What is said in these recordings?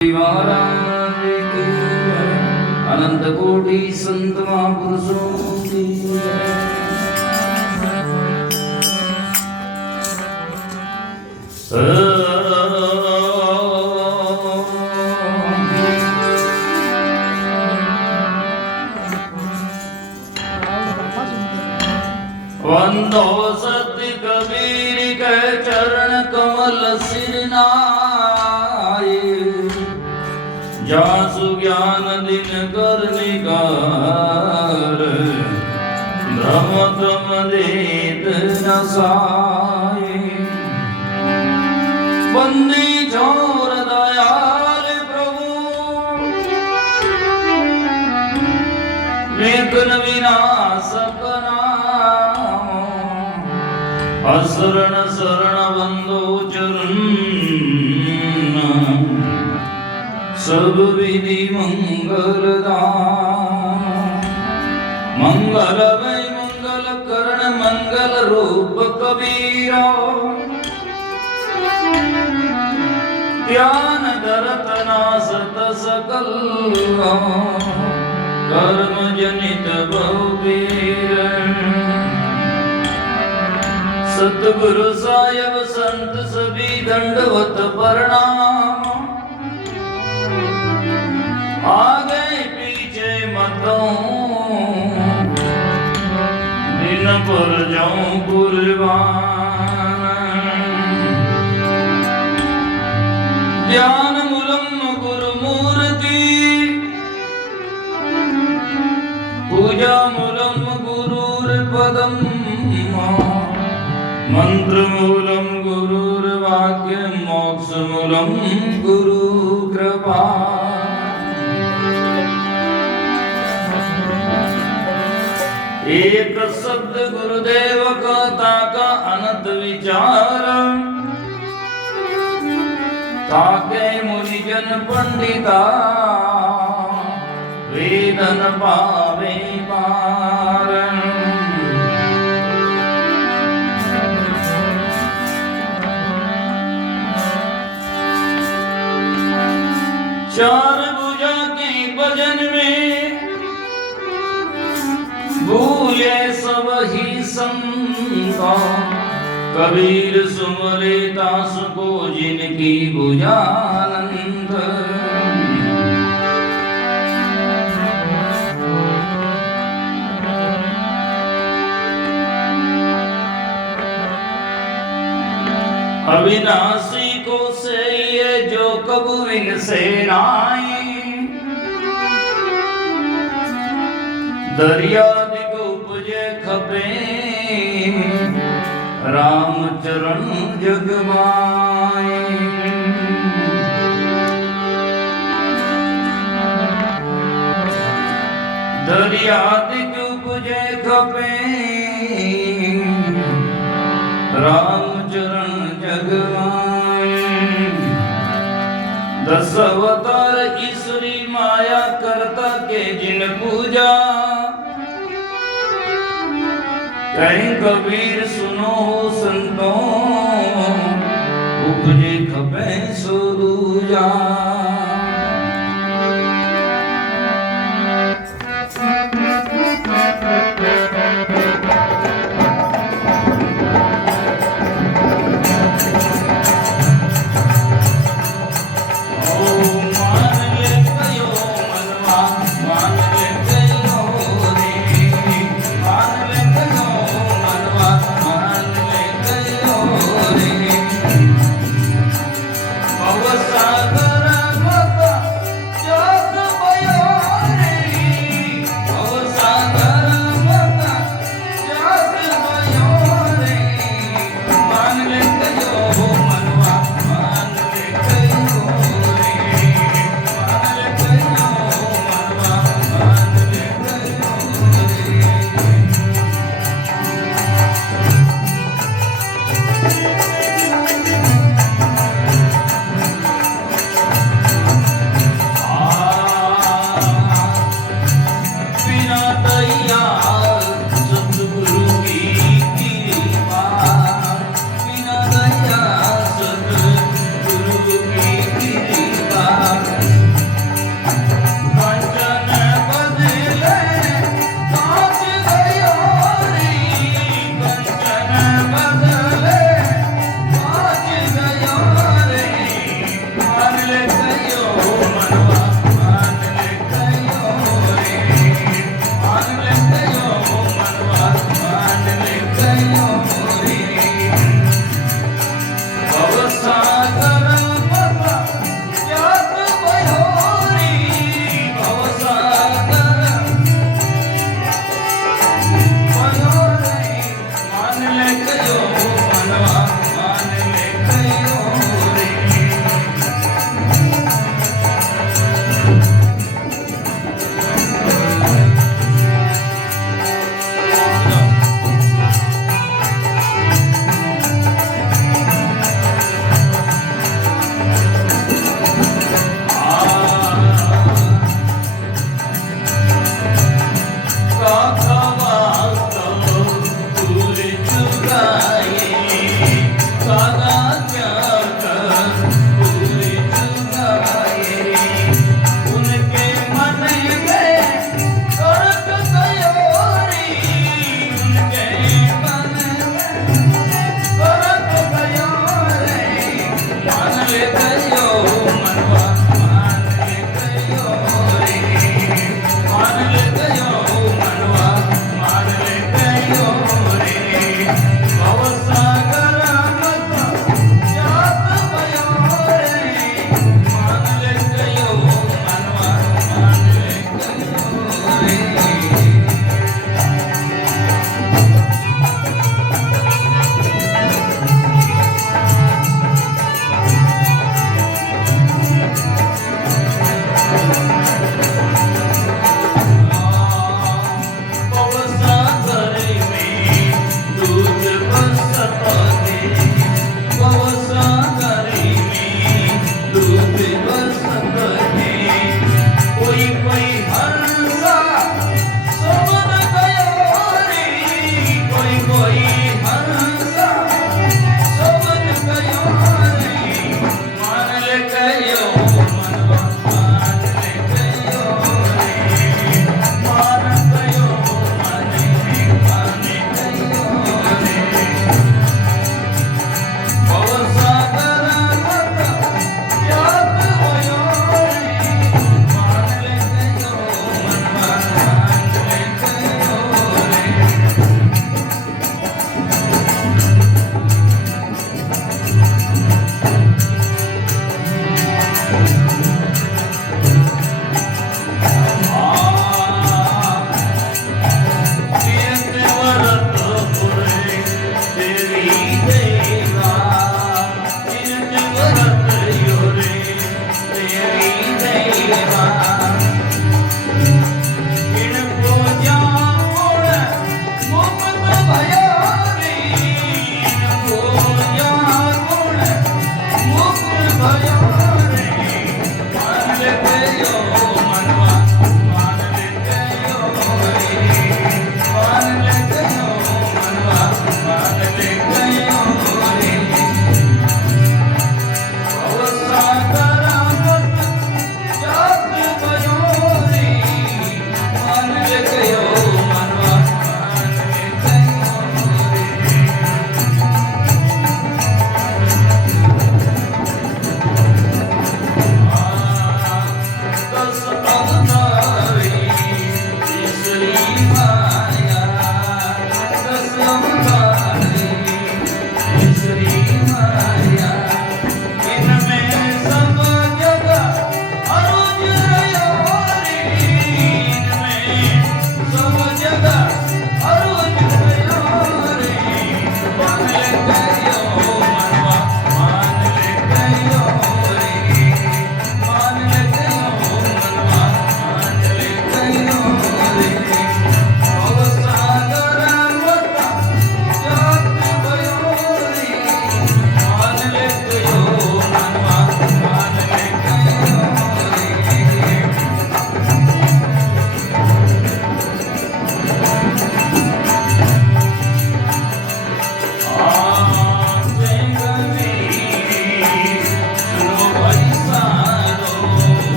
महाराज की जय। अनंत कोटि संत महापुरुषों की जय। वंदो सत्य कबीर के चरण कमल सिरनाए, जासु ज्ञान दिन कर निकार, भ्रम क्रम देत नसाए। बंदी छोर दयाल प्रभु, लेखन विनाशक नाम, असरण शरण बंदो चरण, सब विधि मंगलदान। मंगलमय मंगल करण मंगल रूप कबीरा, ज्ञान दरत नासत सकल, कर्म जनित बहुवीर। सतगुरु साहेब संत सभी दंडवत प्रणाम, आगे पीछे मतों दिन पर जाऊं कुर्बान। ध्यान मूलम गुरु मूर्ति, पूजा मूलम गुरुर पदम, मंत्र मूलम गुरुर वाक्य, मोक्ष मूलम गुरु कृपा। एक शब्द गुरुदेव कथा का अनंत विचार, ताके मुनिजन पंडिता, वेदन पावे पार। चार भुजा के भजन में भूले सब ही संता, कबीर सुमरे दास को जिनकी भुजानंद। अविनाशी को से ये जो कबुविन से नाई, दरिया खपे राम चरण जगमाए। दरिया दिख उपजे खपे राम चरण जगमाए। दस अवतार ईश्वरी माया करता के जिन पूजा, कहीं कबीर सुनो संतों, उपजे खपे सो दूजा। सागर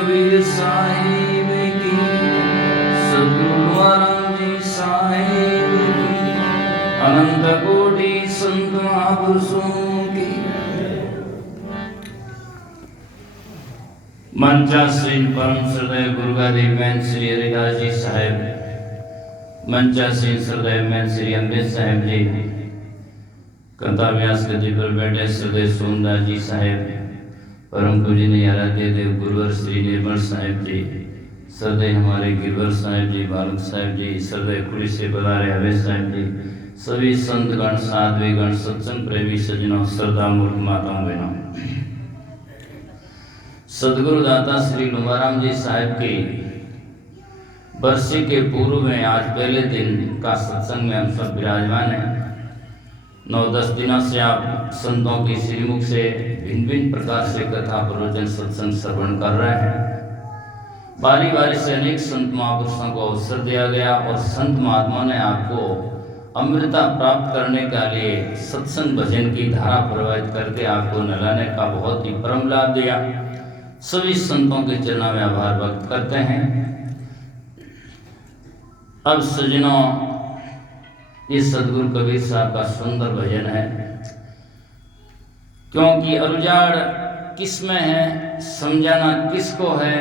कबीर साहिब की, सद्गुरु तुकाराम जी साहिब की, अनंत कोटि संत महापुरुषों की। मंचासीन परम श्रद्धेय गुरुगादीमैन श्री हरिदास जी साहेब, मंचासीन श्रद्धेय मैन श्री अमृत साहेब जी, कथा व्यास गद्दी पर बैठे श्रद्धेय सोमदास जी साहेब, परम पूजनीय आराध्य देव गुरुवर श्री निर्मल साहेब जी, श्रद्धेय हमारे गिरवर साहेब जी, बालक साहेब जी, श्रद्धेय कुड़ी से पधारे अवैध साहेब जी, सभी संत गण साध्वी गण सत्संग प्रेमी सज्जनों, श्रद्धा मूर्ख माताओं बहनों, सदगुरु दाता श्री तुकाराम जी साहेब की बरसी के पूर्व में आज पहले दिन का सत्संग में हम सब विराजमान हैं। 9-10 दिनों से आप संतों की श्रीमुख से भिन्न भिन्न प्रकार से कथा प्रवचन सत्संग श्रवण कर रहे हैं। बारी बारी से अनेक संत महापुरुषों को अवसर दिया गया और संत महात्मा ने आपको अमृता प्राप्त करने के लिए सत्संग भजन की धारा प्रवाहित करके आपको नहलाने का बहुत ही परम लाभ दिया। सभी संतों के चरणों में आभार व्यक्त करते हैं। अब सज्जनों, इस सदगुरु कबीर साहब का सुंदर भजन है, क्योंकि अरुजाड़ किस में है, समझाना किसको है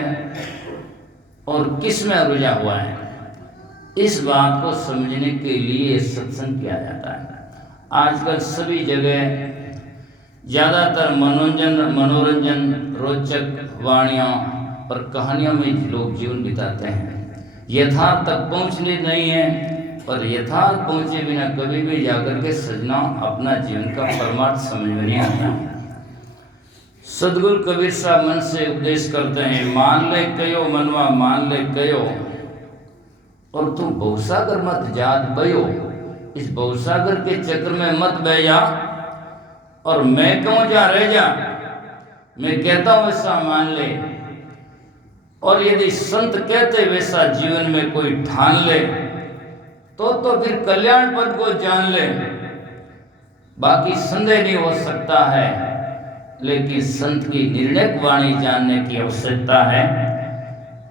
और किस में अरुजा हुआ है, इस बात को समझने के लिए सत्संग किया जाता है। आजकल सभी जगह ज़्यादातर मनोरंजन रोचक वाणियों और कहानियों में लोग जीवन बिताते हैं। यथार्थ तक पहुँचने नहीं है और यथार्थ पहुँचे बिना कभी भी जाकर के सजना अपना जीवन का परमार्थ समझ में नहीं आता। सदगुरु कबीर साहब मन से उपदेश करते हैं, मान ले कयो मनवा मान ले कयो, और तू बहुसागर मत जात बयो, इस बहुसागर के चक्र में मत बह जा और मैं कहूँ जा रह जा, मैं कहता हूँ वैसा मान ले, और यदि संत कहते वैसा जीवन में कोई ठान ले तो फिर कल्याण पद को जान ले। बाकी संदेह नहीं हो सकता है, लेकिन संत की निर्णय वाणी जानने की आवश्यकता है।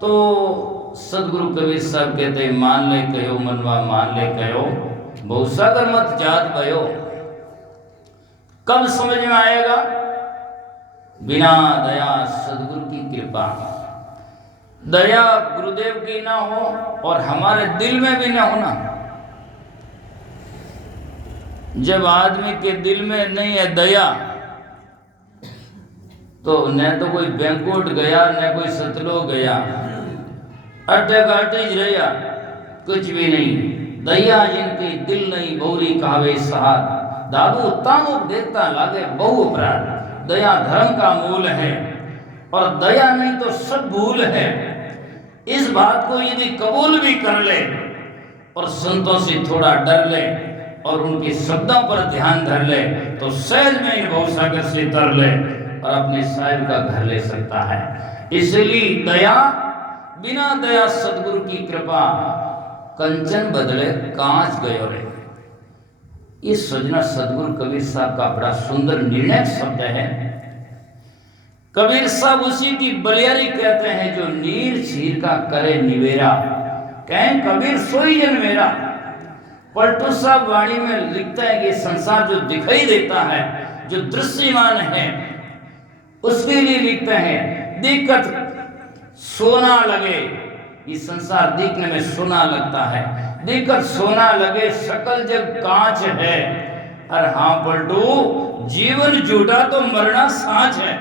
तो सदगुरु कबीर साहब कहते हैं, मान ले कहो मनवा मान ले कहो, बहुसागर मत जात भयो। कब समझ में आएगा? बिना दया सदगुरु की कृपा। दया गुरुदेव की ना हो और हमारे दिल में भी ना होना। जब आदमी के दिल में नहीं है दया, तो न तो कोई बैंकुट गया न कोई सतलोक गया, अटक रहा, कुछ भी नहीं। दया जिनके दिल नहीं बहुरी कहावे सहार, दादू तामुक देखता लागे बहु अपराध। दया धर्म का मूल है और दया नहीं तो सब भूल है। इस बात को यदि कबूल भी कर ले और संतों से थोड़ा डर ले और उनके शब्दों पर ध्यान धर ले, तो सहज में इन भवसागर से तर ले और अपने साहिब का घर ले सकता है। इसलिए दया, बिना दया सदगुरु की कृपा, कंचन बदले कांच गयो रे। इस सजना सदगुरु कबीर साहब का बड़ा सुंदर निर्णय शब्द है। कबीर साहब उसी की बलियारी कहते हैं जो नीर छीर का करे निवेरा, कहें कबीर सोई जन मेरा। पलटू साहब वाणी में लिखता है कि संसार जो दिखाई देता है, जो दृश्यमान है, उसके लिए लिखते हैं दिक्कत सोना लगे, ये संसार दिखने में सोना लगता है, दिक्कत सोना लगे सकल जग कांच है। और हाँ पलटू, जीवन झूठा तो मरना साँच है।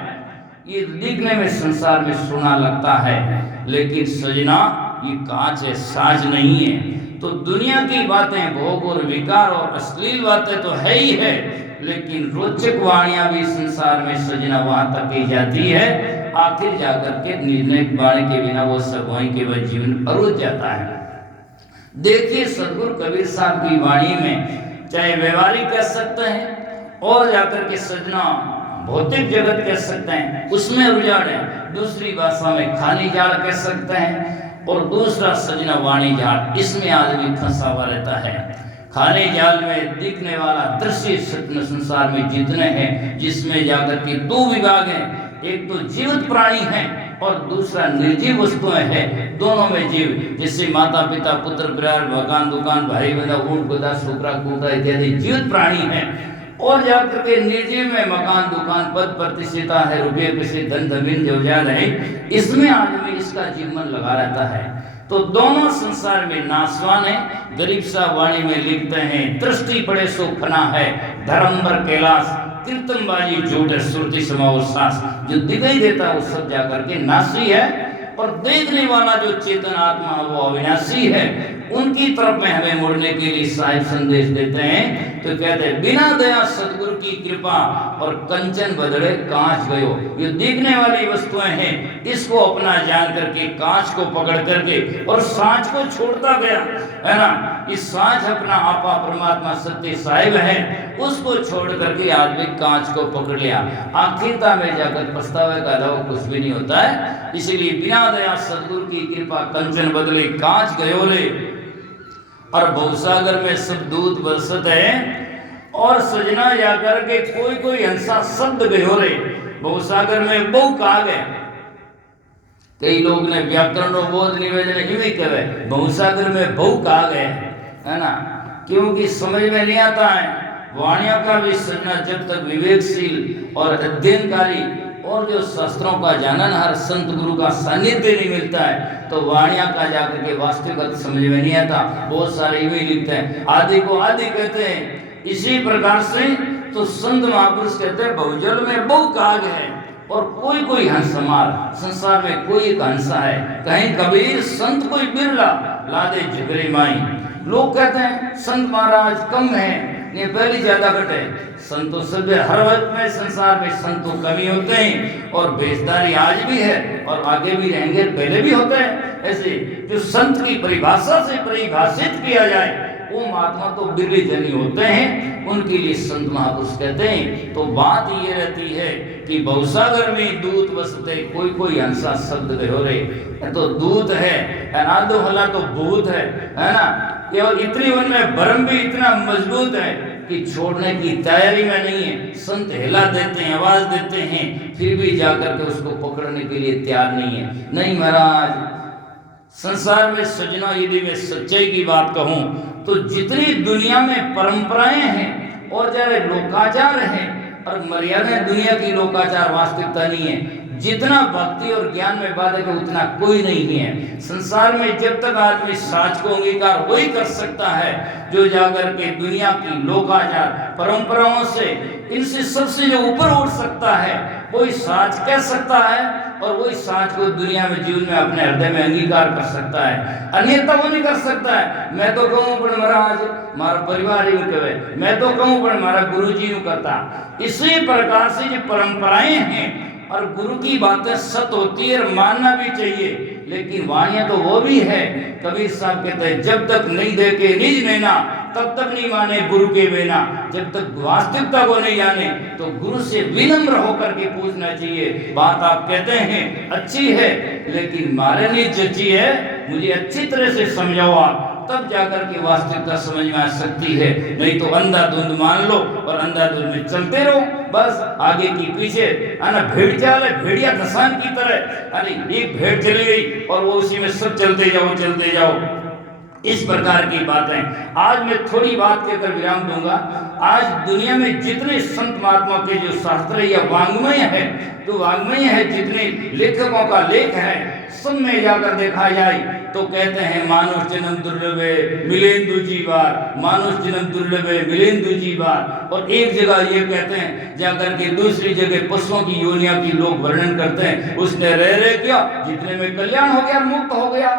ये दिखने में संसार में सोना लगता है, लेकिन सजना ये कांच है, साज नहीं है। तो दुनिया की बातें, भोग और विकार और अश्लील बातें तो है ही है, लेकिन रोचक वाणियां भी संसार में सजना वहां तक की जाती है। आखिर जाकर के निर्णय वाणी के बिना वो सब वहीं के वह जीवन अरुझ जाता है। देखिए सदगुरु कबीर साहब की वाणी में, चाहे व्यवहारिक कह सकते हैं और जाकर के सजना भौतिक जगत कह सकते हैं, उसमें रुझान है। दूसरी भाषा में खाली जाल कह सकते हैं और दूसरा सजना वाणी जाल, इसमें आदमी फंसा हुआ रहता है। खाली जाल में दिखने वाला दृश्य सत्य संसार में जितने हैं, जिसमें जाकर के दो विभाग हैं, एक तो जीवित प्राणी है और दूसरा निर्जीव वस्तुएं हैं, दोनों में जीव, जैसे माता पिता पुत्र परिवार मकान दुकान भाई बंधु ऊंट गधा सुकरा कुत्ता इत्यादि जीवित प्राणी हैं। और जाकर के निर्जीव में मकान दुकान पद प्रतिष्ठिता है, रुपये पैसे धन जमीन जवजाद है, इसमें आदमी इसका जीवन लगा रहता है। तो दोनों संसार में नासवान है। गरीब साहब वाणी में लिखते हैं, दृष्टि पड़े सो फना है, धर्मभर कैलाश कीर्तनबाजी झूठ है, सुरती समाओ सास। जो दिखाई देता है वो सब जाकर के नासी है, और देखने वाला जो चेतन आत्मा वो अविनाशी है। उनकी तरफ में हमें मुड़ने के लिए साहिब संदेश देते हैं। तो कहते हैं, बिना दया सतगुरु की कृपा और कंचन बदले कांच गयो। ये दिखने वाली वस्तुएं हैं, इसको अपना जान करके कांच को पकड़ करके और सांच को छोड़ता गया, है ना। इस सांच अपना आपा परमात्मा सत्य साहिब है, उसको छोड़ करके आदमी कांच को पकड़ लिया। आखिरता में जाकर पछतावे का अलावा कुछ भी नहीं होता है। इसलिए बिना दया सतगुरु की कृपा कंचन बदले कांच गयो ले, और भवसागर में सब दूत बरसत है। और सजना जाकर के कोई कोई हंसा शब्द गयो रे, भवसागर में बहु कहा गए। कई लोग ने व्याकरण और बोध निवेदन इवे कहे भवसागर में बहु कहा गए, है ना, क्योंकि समझ में नहीं आता है। वाणियों का भी सजना जब तक विवेकशील और अध्ययनकारी और जो शास्त्रों का जानन हर संत गुरु का सानिध्य नहीं मिलता है, तो वाणियां का जाकर के वास्तविक अर्थ समझ में नहीं आता। बहुत सारे इवे लिखते हैं, आदि को आदि कहते हैं। इसी प्रकार से तो संत महापुरुष कहते हैं, बहुजल में बहु काग है, और कोई कोई हंस मार, संसार में कोई एक हंसा है। कहीं कबीर संत कोई बिरला लादे झगरे माई। लोग कहते हैं संत महाराज कम है, ये पहली ज्यादा घटे। संतों सभ्य हर वक्त में संसार में संतों कमी होते हैं, और बेचदारी आज भी है और आगे भी रहेंगे, पहले भी होते हैं। ऐसे जो संत की परिभाषा से परिभाषित किया जाए वो महात्मा तो बिरले जनी होते हैं, उनके लिए संत महापुरुष कहते हैं। तो बात ये रहती है कि भवसागर में दूत बसते, कोई कोई हंसा शब्द गयो रे। तो दूत है, अनादो हला तो भूत है ना। केवल इतनी उनमें भरम भी इतना मजबूत है कि छोड़ने की तैयारी में नहीं है। संत हिला देते हैं, आवाज देते हैं, फिर भी जाकर के उसको पकड़ने के लिए तैयार नहीं है। नहीं महाराज, संसार में सजना, यदि मैं सच्चाई की बात कहूं तो जितनी दुनिया में परंपराएं हैं और चाहे लोकाचार हैं, और मर्यादा दुनिया की लोकाचार वास्तविकता नहीं है। जितना भक्ति और ज्ञान में बाधक है उतना कोई नहीं है संसार में। जब तक आदमी साच को अंगीकार वही कर सकता है जो जाकर के दुनिया की लोकाचार परंपराओं से, इनसे सबसे जो ऊपर उठ सकता है, वही साच कह सकता है, और वही साच को दुनिया में जीवन में अपने हृदय में अंगीकार कर सकता है। अन्यथा वो नहीं कर सकता है। मैं तो कहूँ पर महाराज मारा परिवार यूं कहे, मैं तो कहूँ पर हमारा गुरु जी यूं करता। इसी प्रकार से जो परंपराएं हैं और गुरु की बातें सत्य होती है और मानना भी चाहिए, लेकिन वाणियां तो वो भी है। कबीर साहब कहते हैं, जब तक नहीं देखे निज नैना, तब तक नहीं माने गुरु के बिना। जब तक वास्तविकता को नहीं जाने तो गुरु से विनम्र होकर के पूछना चाहिए। बात आप कहते हैं अच्छी है, लेकिन मारे नहीं जची है, मुझे अच्छी तरह से समझाओ आप, तब जाकर के वास्तविकता समझ में आ सकती है। नहीं तो अंधाधुंध मान लो और अंधाधुंध में चलते रहो, बस आगे की पीछे, है भेड़ चाल है, भेड़िया धसान की तरह। अरे एक भेड़ चली गई और वो उसी में सब चलते जाओ। इस प्रकार की बातें आज मैं थोड़ी बात कहकर विराम दूंगा। आज दुनिया में जितने संत महात्मा के जो शास्त्र या वांग्मय है, तो वांग्मय है, जितने लेखकों का लेख है, सब में जाकर देखा जाए तो कहते हैं मानुष जन्म दुर्लभ है मिलेंदु जीवार, मानुष जन्म दुर्लभ है मिलेंदु जीवार। और एक जगह ये कहते हैं, जाकर के दूसरी जगह पशुओं की योनिया की लोग वर्णन करते हैं, उसने रह किया जितने में कल्याण हो गया, मुक्त हो गया।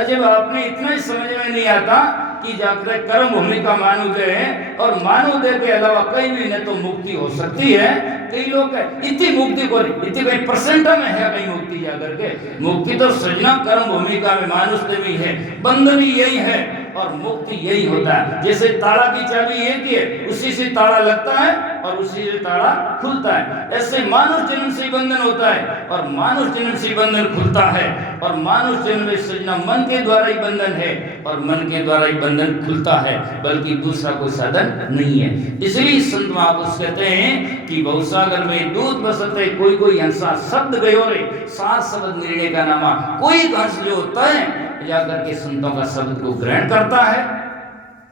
जब आपने इतना ही समझ में नहीं आता कि जाकर कर्म भूमि का मानवोदय है, और मानवोदय के अलावा कहीं भी न तो मुक्ति हो सकती है। कई लोग इतनी मुक्ति को इतनी कहीं परसेंट में है कहीं मुक्ति, जाकर के मुक्ति तो सृजना कर्म भूमिका में मानुष्य में है, बंधन भी यही है और मुक्ति यही होता है। जैसे ताला की चाबी एक ही है, उसी से ताला लगता है और उसी से ताला खुलता है। ऐसे मानव जन्म से बंधन होता है और मानव जन्म से बंधन खुलता है और मानव जन्म में सजना मन के द्वारा ही बंधन है और मन के द्वारा ही बंधन खुलता है, बल्कि दूसरा कोई साधन नहीं है। इसलिए संत महापुरुष कहते हैं कि भवसागर में दूध बसते कोई कोई हंसा शब्द गयो रे, सात शब्द निर्णय का नामा। कोई हंस जो होता है जाकर के संतों का शब्द को ग्रहण करता है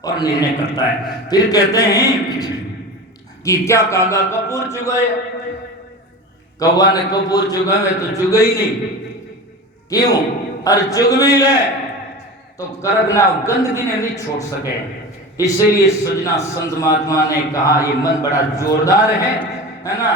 और निर्णय करता है। फिर कहते हैं कि क्या कागा कपूर चुगाए, कौवा ने कपूर चुगावे तो चुगा ही नहीं, क्यों? और चुग भी ले तो करगना गंदगी ने नहीं छोड़ सके। इसलिए सजना संत महात्मा ने कहा ये मन बड़ा जोरदार है ना।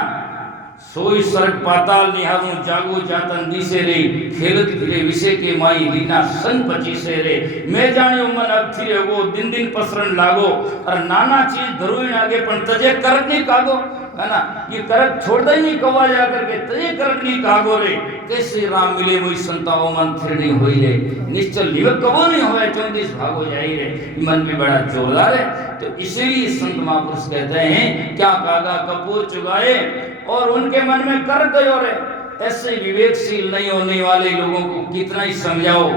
सोई स्वर्ग पाताल निहारू जागो जातन दिसे रे, खेलत फिरे विषय के माई लीना सन पची से रे। मैं जाने मन अब थिरे वो दिन दिन पसरन लागो, और नाना चीज धरुई आगे पण तजे करक नहीं कागो, है ना। ये करक छोड़ता ही नहीं कौवा जाकर के, तजे करक नहीं कागो रे। कैसे राम मिले वही संताओ मन थिर नहीं होई रे, निश्चल लिवक कबो नहीं होए 34 भागो जाई रे। मन भी बड़ा जोरदार है। तो इसीलिए संत महापुरुष कहते हैं क्या कागा कपूर चुगाए और उनके मन में कर गयो रे। ऐसे विवेकशील नहीं होने वाले लोगों को कितना ही समझाओ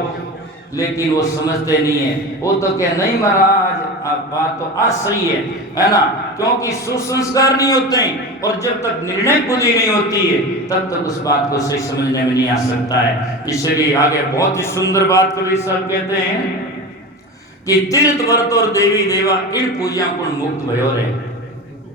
लेकिन वो समझते नहीं है। वो तो क्या नहीं महाराज बात तो आज सही है ना, क्योंकि सुसंस्कार नहीं होते हैं और जब तक निर्णय बुद्धि नहीं होती है तब तक उस बात को सही समझने में नहीं आ सकता है। इसलिए आगे बहुत ही सुंदर बात कवि साहब कहते हैं कि तीर्थ व्रत और देवी देवा इन पूजा को मुक्त भयो रे।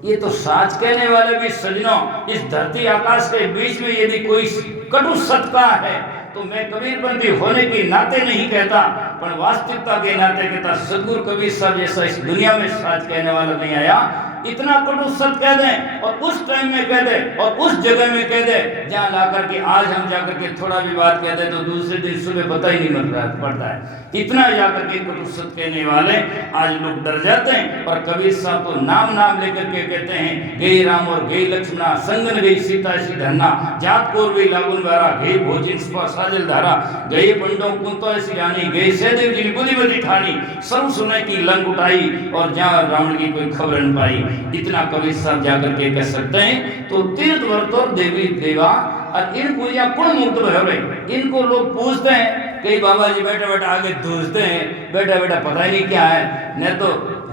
ये तो साच कहने वाले भी सजनों, इस धरती आकाश के बीच में यदि कोई कटु सत्ता है तो मैं कबीरपंथी होने के नाते नहीं कहता, पर वास्तविकता के नाते कहता। सदगुरु कबीर साहब जैसा इस दुनिया में साच कहने वाला नहीं आया। इतना कटु सत्य कह दें और उस टाइम में कह दे और उस जगह में कह दे जहाँ लाकर के आज हम जाकर के थोड़ा भी बात कह दे तो दूसरे दिन सुबह पता ही नहीं पड़ता है। इतना जाकर के कटु सत्य कहने वाले आज लोग डर जाते हैं। और कबीर साहब तो नाम नाम लेकर के कहते हैं गई राम और गई लक्ष्मणा, संगन गई सीता सी धरना, जात कोर भी लागुन वारा, गई भोजिन साजल धारा, गई पंडों कुंतो ऐसी जानी, गई सहदेव जी बुद्धि बदी ठानी, सर्व सुने की लंक उठाई और जहाँ रावण की कोई खबर न पाई। इतना कबीर साहब जाकर के कह सकते हैं। तो तीर्थ व्रत और देवी देवा और इन पूजा कुल मुक्त भयो रे। इनको लोग पूछते हैं, कई बाबा जी बैठे बैठे आगे दूसते हैं, बैठा बैठा पता ही नहीं क्या है, न तो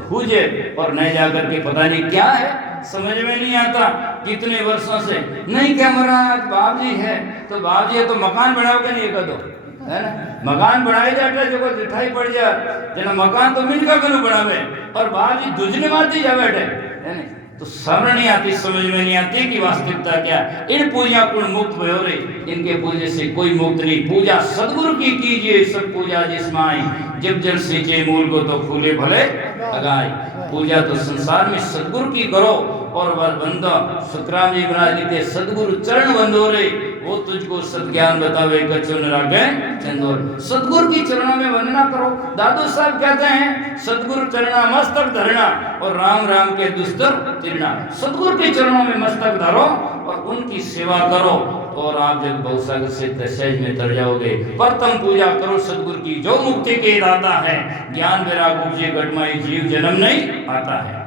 हुजे और न जाकर के पता नहीं क्या है, समझ में नहीं आता। कितने वर्षों से नहीं क्या महाराज बाप जी है तो बाप जी है तो मकान बनाओ के नहीं कर दो, है ना। मकान बनाए जाता जो को दिखाई पड़ जाए जना मकान तो मिल का करू बनावे और बाप जी दूसरी मारती जा बैठे, है ना। तो समझ नहीं आती, समझ में नहीं आती कि वास्तविकता क्या। इन पूजा कुल मुक्त भयो रे, इनके पूजे से कोई मुक्त नहीं। पूजा सदगुरु की कीजिए सब पूजा जिसमाई, जब जल सींचे मूल को तो फूले भले लगाए। पूजा तो संसार में सदगुरु की करो और वह बंदो सुखराम जी महाराज लिखते सदगुरु चरण बंदो रे, वो तुझको सत्ज्ञान बतावे कछु न राखे चंदोर। सदगुरु की चरणों में वंदना करो। दादू साहब कहते हैं सदगुरु चरणा मस्तक धरना और राम राम के दुस्तर तिरना। सदगुरु के चरणों में मस्तक धरो और उनकी सेवा करो और आप जब भवसागर से सहज में तर जाओगे। प्रथम पूजा करो सदगुरु की जो मुक्ति के दाता है, ज्ञान वैराग उपजे घटमाई जीव जन्म नहीं आता है।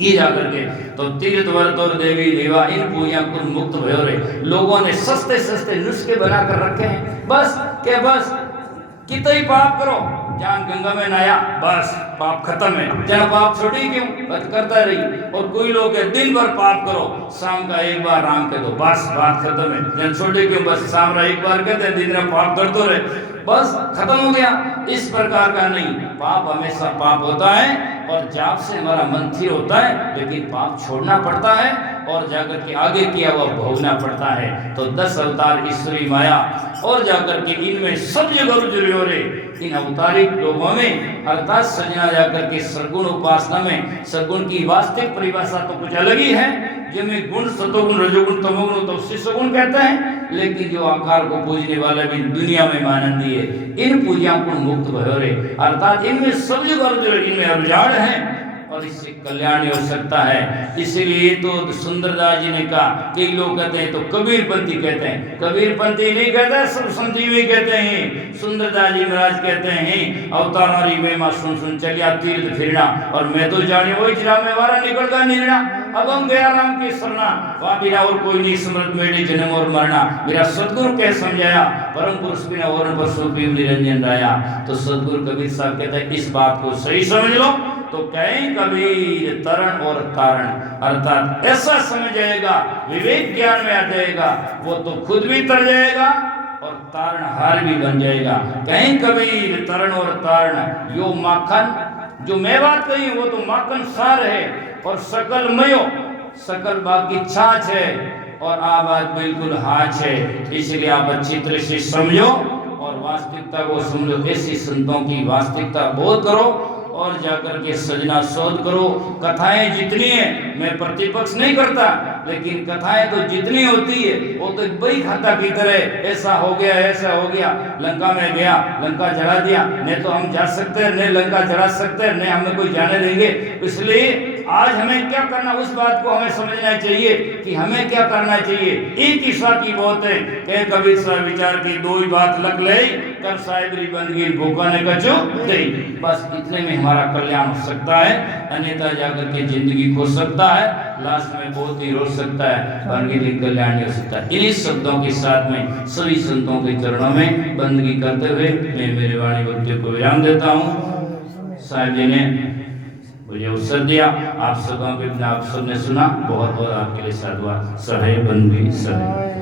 ये जाकर के तो तीर्थ व्रत और देवी देवा इन पूजा को मुक्त भयो रे। लोगों ने सस्ते सस्ते नुस्खे बनाकर रखे हैं, बस के बस कितना ही पाप करो, जहाँ गंगा में नहाया बस पाप खत्म है, जहाँ पाप छोड़ी क्यों बस करता रही। और कोई लोग है दिन भर पाप करो, शाम का एक बार राम कह दो बस बात खत्म है, जहाँ छोटे क्यों बस शाम का एक बार कहते दिन भर पाप करते रहे बस खत्म हो गया। इस प्रकार का नहीं, पाप हमेशा पाप होता है और जाप से हमारा मन स्थिर होता है, लेकिन पाप छोड़ना पड़ता है और जाकर के आगे किया हुआ भोगना पड़ता है। तो 10 अवतार ईश्वरी माया और जाकर के इनमें सब जगह जुड़े रे। इन अवतारिक लोगों में अर्थात सजना जाकर के सगुण उपासना में सगुण की वास्तविक परिभाषा तो कुछ अलग ही है, जिनमें गुण सतोगुण रजोगुण तमोगुण तो सगुण कहते हैं। लेकिन जो आकार को पूजने वाला भी दुनिया में मानंदी है, इन पूजा को मुक्त भयो रे। अर्थात इनमें सब जगह इनमें अभिजाड़ है और इससे कल्याण हो सकता है। इसीलिए तो सुंदरदास जी ने कहा, कई लोग कहते हैं तो कबीरपंथी कहते हैं, कबीरपंथी नहीं कहते सब संजीवी कहते हैं। सुंदरदास जी महाराज कहते हैं अवतारी में मां सुन सुन चलिया तीर्थ फिरना और मैं तो जाने वही जिला में वारा निकल का निर्णा। अब हम गया राम की सरना, वहाँ बिना और कोई नहीं समृद्ध मेरे जन्म और मरना। मेरा सदगुरु कह समझाया, परम पुरुष बिना और पर सो पीव निरंजन राया। तो सदगुरु कबीर साहब कहते हैं इस बात को सही समझ लो। तो कहें कबीर तरण और तारण, अर्थात ऐसा समझ जाएगा, विवेक ज्ञान में आ जाएगा, वो तो खुद भी तर जाएगा और तारणहार भी बन जाएगा। कहें कबीर तरण और तारण, यो माखन, जो मैं बात कही वो तो माखन सार है और सकल मयो, सकल बाकी छाछ है और आ बात बिल्कुल हाच है। इसलिए आप अच्छी तरह से समझो और वास्तविकता को समझो। ऐसी संतों की वास्तविकता बोध करो और जाकर के सजना शोध करो। कथाएं जितनी है, मैं प्रतिपक्ष नहीं करता, लेकिन कथाएं तो जितनी होती है वो तो बही खाता की तरह, ऐसा हो गया ऐसा हो गया, लंका में गया लंका जला दिया, न तो हम जा सकते हैं न लंका जला सकते हैं, न हमें कोई जाने देंगे। इसलिए आज हमें क्या करना, उस बात को हमें समझना चाहिए कि हमें क्या करना चाहिए। एक ही साथी बहुत है, कह कबीर साहब विचार की दो ही बात लग ले, कर साहिबरी बंदगी भूखा ने कचो दे। बस इतने में हमारा कल्याण हो सकता है, अन्यथा जाकर के जिंदगी खो सकता है, लास्ट में बहुत ही रो सकता है, बंदगी कल्याण नहीं हो सकता। इन्हीं शब्दों के साथ में सभी संतों के चरणों में बंदगी करते हुए मैं मेरी वाणी वक्तव्य को विराम देता हूँ। साहिब जी ने मुझे अवसर दिया, आप सबों के आप सबने सुना, बहुत बहुत आपके लिए साधुवाद। सहे बंदगी सहे।